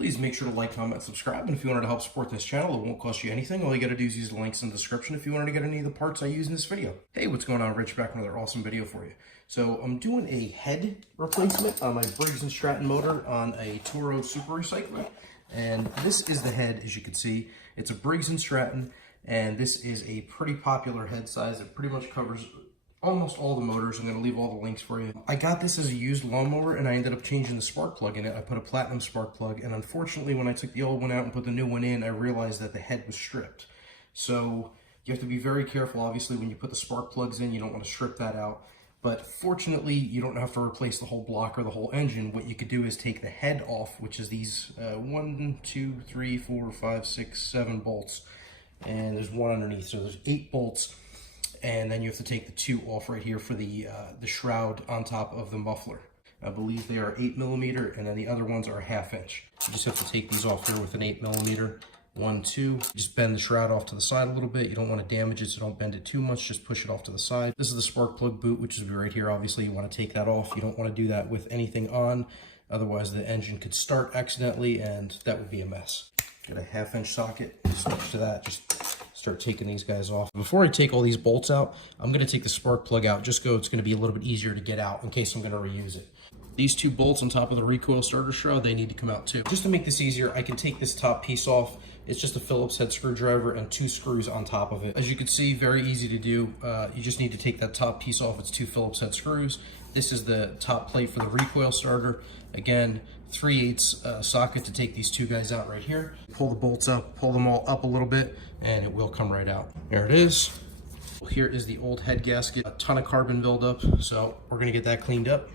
Please make sure to like, comment, subscribe, and if you wanted to help support this channel, it won't cost you anything. All you gotta do is use the links in the description if you wanted to get any of the parts I use in this video. Hey, what's going on? Rich back with another awesome video for you. So I'm doing a head replacement on my Briggs and Stratton motor on a Toro Super Recycler. And this is the head, as you can see. It's a Briggs and Stratton, and this is a pretty popular head size. It pretty much covers almost all the motors. I'm going to leave all the links for you. I got this as a used lawnmower, and I ended up changing the spark plug in it. I put a platinum spark plug, and unfortunately, when I took the old one out and put the new one in, I realized that the head was stripped. So you have to be very careful. Obviously, when you put the spark plugs in, you don't want to strip that out. But fortunately, you don't have to replace the whole block or the whole engine. What you could do is take the head off, which is these 1, 2, 3, 4, 5, 6, 7 bolts. And there's one underneath, so there's 8 bolts. And then you have to take the 2 off right here for the shroud on top of the muffler. I believe they are 8mm, and then the other ones are 1/2 inch. You just have to take these off here with an 8mm. 1, 2. Just bend the shroud off to the side a little bit. You don't want to damage it, so don't bend it too much. Just push it off to the side. This is the spark plug boot, which is right here. Obviously, you want to take that off. You don't want to do that with anything on. Otherwise, the engine could start accidentally, and that would be a mess. Got a 1/2 inch socket. Switch to that. Just start taking these guys off. Before I take all these bolts out, I'm going to take the spark plug out. Just it's going to be a little bit easier to get out in case I'm going to reuse it. These 2 bolts on top of the recoil starter shroud, they need to come out too. Just to make this easier, I can take this top piece off. It's just a Phillips head screwdriver and 2 screws on top of it. As you can see, very easy to do. You just need to take that top piece off. It's 2 Phillips head screws. This is the top plate for the recoil starter. Again, 3/8 socket to take these 2 guys out right here. Pull the bolts up, pull them all up a little bit, and it will come right out. There it is. Here is the old head gasket. A ton of carbon buildup, so we're gonna get that cleaned up.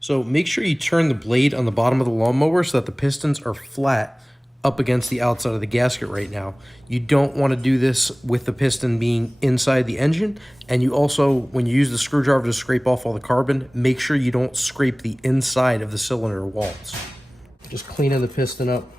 So make sure you turn the blade on the bottom of the lawnmower so that the pistons are flat up against the outside of the gasket right now. You don't want to do this with the piston being inside the engine. And you also, when you use the screwdriver to scrape off all the carbon, make sure you don't scrape the inside of the cylinder walls. Just cleaning the piston up,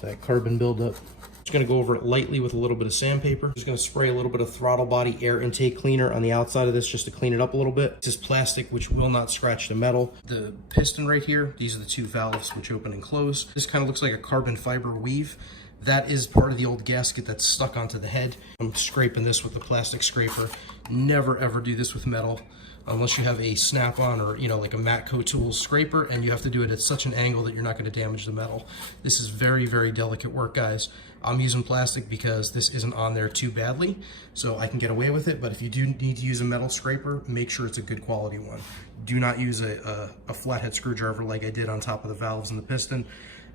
that carbon buildup. Just going to go over it lightly with a little bit of sandpaper. Just going to spray a little bit of throttle body air intake cleaner on the outside of this just to clean it up a little bit. This is plastic, which will not scratch the metal. The piston right here, these are the 2 valves which open and close. This kind of looks like a carbon fiber weave. That is part of the old gasket that's stuck onto the head. I'm scraping this with the plastic scraper. Never ever do this with metal unless you have a snap-on or, like a Matco Tools scraper, and you have to do it at such an angle that you're not going to damage the metal. This is very, very delicate work, guys. I'm using plastic because this isn't on there too badly, so I can get away with it. But if you do need to use a metal scraper, make sure it's a good quality one. Do not use a flathead screwdriver like I did on top of the valves and the piston.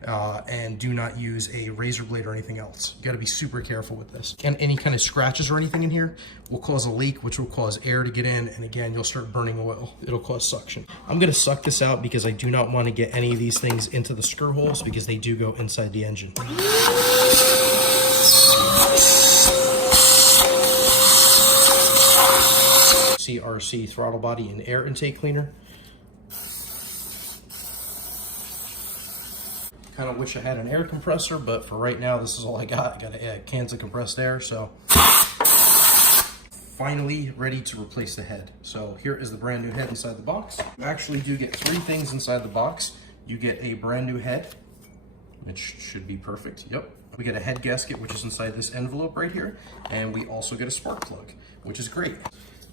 And do not use a razor blade or anything else. You got to be super careful with this. And any kind of scratches or anything in here will cause a leak, which will cause air to get in. And again, you'll start burning oil. It'll cause suction. I'm going to suck this out because I do not want to get any of these things into the screw holes because they do go inside the engine. CRC throttle body and air intake cleaner. Kind of wish I had an air compressor, but for right now, this is all I got. I got cans of compressed air, so finally ready to replace the head. So here is the brand new head inside the box. You actually do get 3 things inside the box. You get a brand new head, which should be perfect. Yep. We get a head gasket, which is inside this envelope right here, and we also get a spark plug, which is great.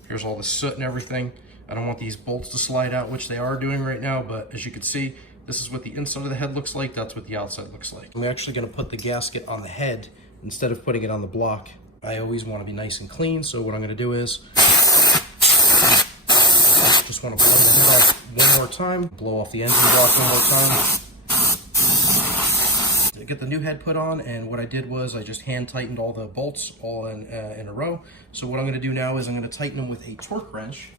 Here's all the soot and everything. I don't want these bolts to slide out, which they are doing right now, but as you can see, this is what the inside of the head looks like. That's what the outside looks like. I'm actually going to put the gasket on the head instead of putting it on the block. I always want to be nice and clean, so what I'm going to do is just want to blow the head off one more time, blow off the engine block one more time. Get the new head put on, and what I did was I just hand tightened all the bolts all in a row. So what I'm going to do now is I'm going to tighten them with a torque wrench.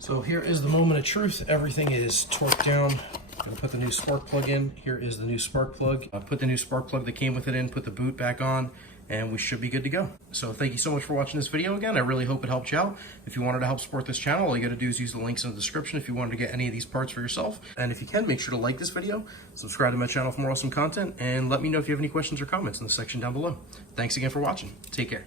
So here is the moment of truth. Everything is torqued down. I'm gonna put the new spark plug in. Here is the new spark plug. I put the new spark plug that came with it in, put the boot back on, and we should be good to go. So thank you so much for watching this video again. I really hope it helped you out. If you wanted to help support this channel, all you gotta do is use the links in the description if you wanted to get any of these parts for yourself. And if you can, make sure to like this video, subscribe to my channel for more awesome content, and let me know if you have any questions or comments in the section down below. Thanks again for watching. Take care.